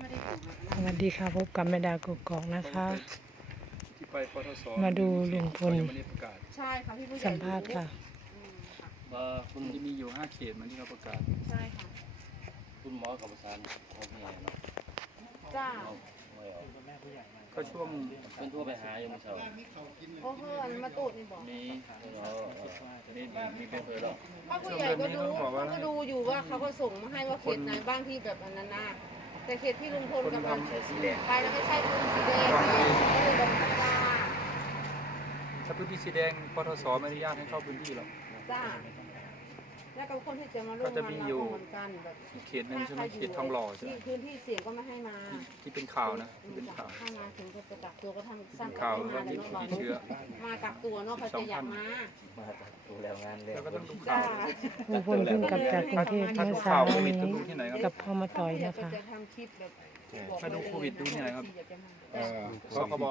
ไม่ได้ถูกนะสวัสดีค่ะพบกับแม่ดากกอกนะคะที่ไปปทศมาดูลุงพลเขายังไม่ได้ประกาศใช่ค่ะพี่ผู้ใหญ่สัมภาษณ์ค่ะอืมค่ะว่าคุณจะมีอยู่ห้าเขตเหมันที่เขาประกาศ ใช่ค่ะ คุณหมอกับประสานโอเคเนาะจ้าเอาไม่เอาก็ช่วงเป็นทั่วไปหาอยู่เมื่อเช้าโอ้เพื่อนมาตูดนี่บอกมีเราเออนี่มีมีเป็นเคยหรอกพ่อผู้ใหญ่ก็ดูเขาก็ดูอยู่ว่าเขาก็ส่งมาให้ว่าเขตไหนบ้างที่แบบอันนั้นนะ แต่เขตที่ลุงพลกับมันใช้สีแดงไปแล้วไม่ใช่พื้นสีแดงนะก็เลยบอกจ้าถ้าพื้นที่สีแดงปทศไม่อนุญาตให้เข้าพื้นที่หรอกจ้า แล้วกับคนที่จะมาร่วมก็จะงานมีเราอยู่ก็เหมือนกันแบบอีกเขตหนึ่งใช่ไหมเขตทองหล่อใช่ไหมที่พื้นที่เสี่ยงก็ไม่ให้มาที่เป็นข่าวนะที่เป็นข่าว ถ้ามาถึงก็จะกักตัวก็ทำสร้างข่าวมาว่าแล้มีวผู้เนาะติดเชื้อ มากักตัวเนาะเขาจะอยากมามาดูแล้วงานเลยแล้วก็ต้องดูจ้าข่าวลุงพลเพิ่งกลับจากกรุงเทพถ้าเมื่ดูอข่าเช้าวโควิดนี้ต้องดูที่ไหนครับกับพ่อมาต่อยนะก็คะ จะทำคลิปแบบบอกถ้าดูโควิดดูที่ไหนครับเออสคบ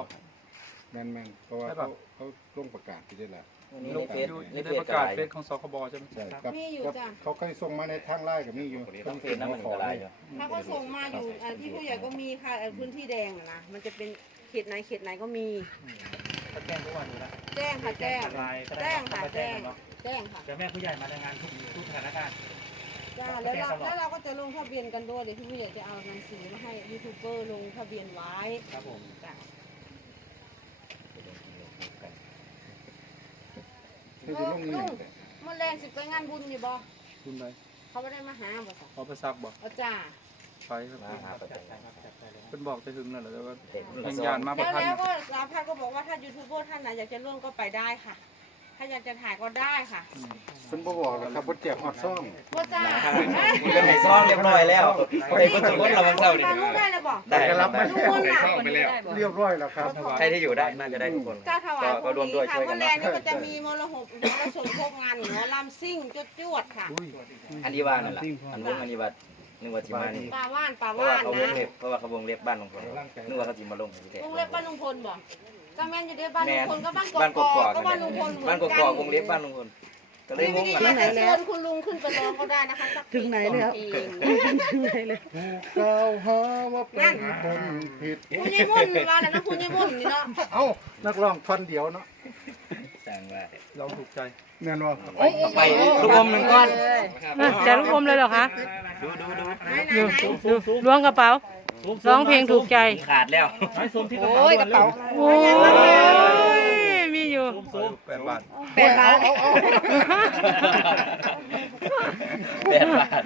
แม่นแม่นเพราะว่าใช่เขาปะเขาลงประกาศที่นี่แหละ นี่ลในงเฟซอยู่ในในเฟซประกกาศลายเฟซของสคบใช่ไหมใช่กับมีอยู่กับจ้ะเขาเคยส่งมาในทางไลน์กับมีอยู่ต้องเฟซน้ำมันกลายอยู่ถ้าเขาส่งมาอยู่อ่าที่ผู้ใหญ่ก็มีค่ะอ่าพื้นที่แดงน่ะนะมันจะเป็นเขตไหนเขตไหนก็มีเขาแจ้งทุกวันอยู่แล้วแจ้งค่ะแจ้งไลน์ก็ได้แจ้งค่ะเขาก็แจ้งเนาะแจ้งค่ะเดี๋ยวแม่ผู้ใหญ่มารายงานทุกทุกสถานการณ์จ้าแล้วเราแล้วเราก็จะลงทะเบียนกันด้วยเดี๋ยวที่ผู้ใหญ่จะเอาหนังสือมาให้ยูทูบเบอร์ลงทะเบียนไว้ครับผมจ้ะ คือจะลงนี่แหละเมื่อแรงสิไปงานบุญอยู่บ่คุณไปเขาไม่ได้มาหาบ่สักเขาไปซักบอกเอาจ้าไปครับมาหาประจันเป็นบอกจะถึงนั่นแหละแต่ว่าเห็นวิญญาณมาประแล้วทัน แล้วก็สาวพัดก็บอกว่าถ้ายูทูบเบอร์ท่านไหนอยากจะร่วมก็ไปได้ค่ะ ถ้าอยากจะถ่ายก็ได้ค่ะอืมเพิ่นบ่บอกหรอกครับบ่แจกฮอดซ่องก็จ้าเป็นไหนซ่อนเรียบร้อยแล้วไอ้คนทุกคนเราบังเศร้าดิตาลูกได้เลยบอกได้รับลูกคนน่ะเรียบร้อยแล้วครับใครที่อยู่ได้น่าจะได้ทุกคนจ้าถวายก็ร่วมด้วยค่ะช่วยกัเมื่นอแรเนาะงนี่ก็จะมีมรหบมรสมพวกงานหมอลำซิ่งจวดจวดๆค่ะอุ้ยอันนี้ว่านั่นแหละอันวงอันนี้ว่านึกว่าจิมานี่ป่าว่านป่าเพราะว่าว่านเขาวงนะเล็บเพราะว่าเขาวงเล็บบ้านลงคนนึกว่าเขาจิมาลงที่แท้ลุงเล็บบ้านลุงพลบอก ก็แม่นอยู่ด้วยบ้านลุงพลก็บ้านกบ้านกกอกอกก็บ้านลุงพลเหมือนบ้านกกันกอกวงเล็บบ้านลุงพลก็เลยงงกันไม่นะได้เชิญคุณลุงขึ้นไปร้องก็ได้นะคะสักถึงไหนแล้ว ถึงไหนเลยกล่าวหาว่าเป็นคนผิด คุณยายมุ่นว่าแล้วนะคุณยายมุ่นนี่เนาะ เอ้านักร้องท่อนเดียวเนาะ สั่งว่าเราถูกใจแม่นบ่ไปลูกอมหนึ่งก้อนอะจะลูกอมเลยเหรอคะดูดูดูไหนไหนดูไหนดูล้วงกระเป๋าร้องเพลงถูกใจ ขาดแล้วให้ซูมที่กระเป๋าโอ้ยกระเป๋าโอ้ยมีอยู่แปดบาทแปดบาท แปดบาท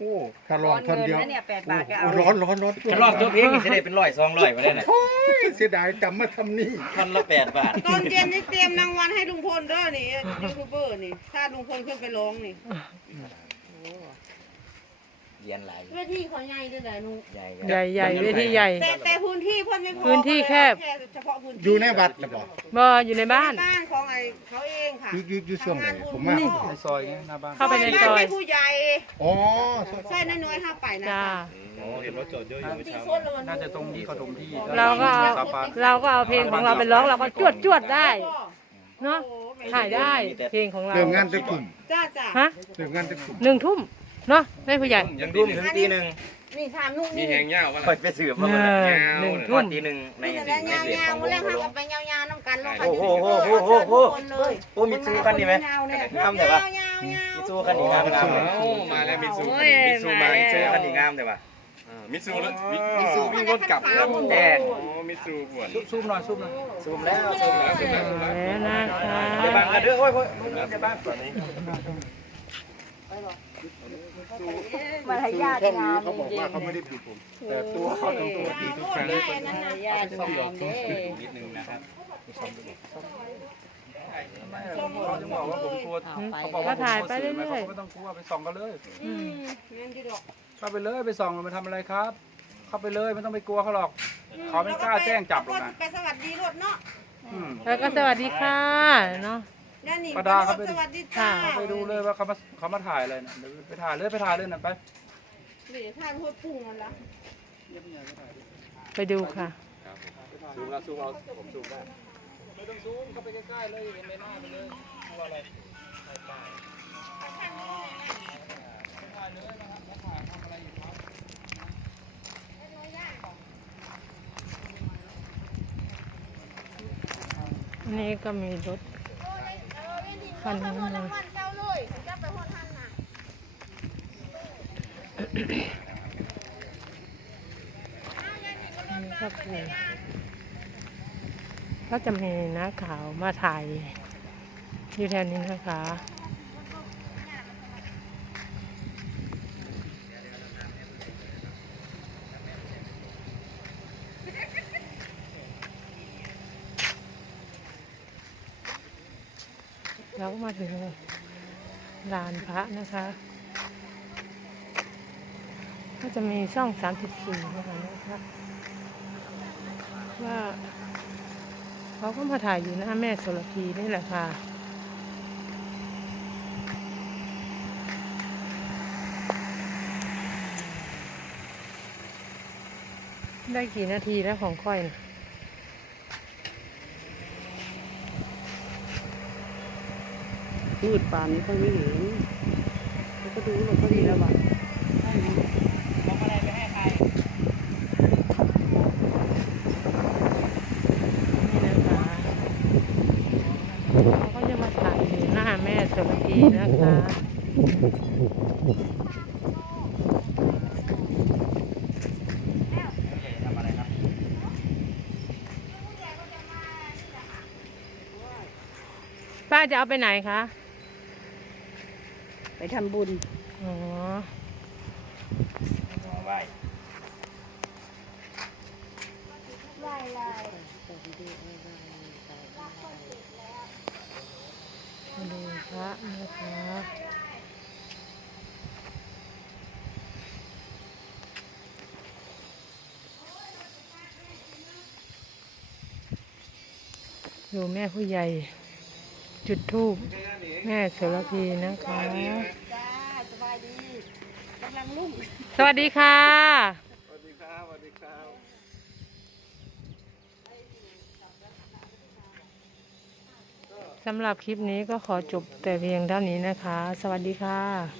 โอ้ถ้าร้องท่อนเดียวเนี่ยแปดบาทก็เอา โอ้ร้อนร้อนร้อนถ้ารอบตัวเพลงนี่จะได้เป็นร้อยสองร้อยมาได้น่ะโอ้ยเสียดายจำมาทำนี่ท่อนละแปดบาทตอนเย็นนี่เตรียมรางวัลให้ลุงพลเด้อนี่ยูทูบเบอร์นี่ ถ้าลุงพลขึ้นไปร้องนี่ เรียนหลายเวทีเขาใหญ่ด้วยแหละลุงใหญ่ใหญ่ใหญ่เวทีใหญ่ แต่แต่พื้นที่เพิ่นไม่พอพื้นที่แคบค่เฉพาะพื้นที่อยู่ในวัดน่ะบ่บ่อยู่ในบ้าน บ้านของไอ้เขาเองค่ะอยู่อยู่อยู่ช่วงไหนผมมาในซอยเงี้ยหน้าบ้าน เข้าไปในซอย บ้ไม่ผู้ใหญ่อ๋อใช่น้อยๆห้าไปนะจ้าตีส้นแล้วมัน น่าจะตรงที่เขาถมที่เราก็เอาสาปานเราก็เอาเพลงของเราไปร้องเราก็จวดจวดได้เนาะถ่ายได้เพลงของเราเรื่องงานตะกลุ่มจ้าจ้าฮะเรื่องงานตะกลุ่มหนึ่งทุ่ม เนาะไม่ผู้ใหญ่ยังรุ่มถึงตีหนึ่งนี่ถามนุ่งนี่คอยไปสืบเอมาหมดอหนึ่งก่ทุ่อนมตีหนึ่งในนี่สิ่แต่งในยาวเสียงยาขวองวเมื่องแรกโลเขากไปยาวๆน้ำกันลงไปโอ้โหโอ้โหโอ้โหคนเลยโอ้มิตซูคันนี้ไหมงามแต่ว่ายาวๆยาวมิตซูคันนี้งามงามเลยมาแล้วมิตซูโอ้ยมิตซูมามาแล้วอีกมิตซูแล้วคันนี้งามแต่ว่าอ่ามิตซูแล้วมิมิตซูวิ่งรถกลับแล้วแน่โอ้มิตซูปวดซุบหน่อยซุบหน่อยซูมแล้วซูมแล้วซูมแล้วแล้วนะคะเดี๋ยวบังกันเด้อโอ้ยโอ้ยเดี๋ยวบังตอนนี้ มารยาทช่องงานี้มเขาบอกว่าเขาไม่ได้ผิดผม แต่ตัวเขาต้องตัวดีทุกครั้งได้นั่นนะญาติงามเด้นิดนึงนะครับเขาจะบอกว่าผมกลัวเขาบอกว่าผมกลัวสื่อไหมเขาก็ไม่ต้องกลัวไปส่องกันเลยอืมแม่นดีดอกเข้าไปเลยไปส่องมาทำอะไรครับ เข้าไปเลยไม่ต้องไปกลัวเขาหรอก เขาไม่กล้าแจ้งจับหรอกนะไปสวัสดีรถเนาะอืมแล้วก็สวัสดีค่ะเนาะ ประดาเขาไปสวัสดีจ้าเขาไปดูเลยว่าเขามาเขามาถ่ายอะไรนะเดี๋ยวไปถ่ายเลยไปถ่ายเลยนะไปไปถ่ายหัวปุ่งมันละไปดูค่ะซูมแล้วซูมเอาผมซูมได้ไม่ต้งซูมเขาไปใกล้ๆเลยเห็นใบน้าเลยอะไรถ่ปถ่ายเลยนะครัถ่ายทำอะไรอยู่ครับนี่ก็มีรถ คันนึงนะเจ้าเลยเจ้าไปหดทันนะนี่ก็คือก็จะมีนักข่าวมาถ่ายอยู่แถวนี้นะคะ เราก็มาถึงลานพระนะคะ ก็จะมีช่อง34นะคะนะคะว่าเขาก็มาถ่ายอยู่หน้าแม่โสระพีนี่แหละค่ะได้กี่นาทีแล้วของค่อยนะ มืดป่านนี้ค่อยไม่เห็นแล้วก็ดูว่าก็ดีแล้วว่ะของอะไรไปให้ใครนี่นะคะเขาก็จะมาถ่ายอยู่หน้าแม่โสระพีนะคะทำอะไรครับป้าจะเอาไปไหนคะ ไปทำบุญ อ๋อมาไหว้มาดูพระนะคะดูแม่ผู้ใหญ่จุดทูป แม่โสระพีนะคะ จ้าสบายดีกำลังลุ่งสวัสดีค่ะ สวัสดีครับ สวัสดีครับ สำหรับคลิปนี้ก็ขอจบแต่เพียงเท่านี้นะคะ สวัสดีค่ะ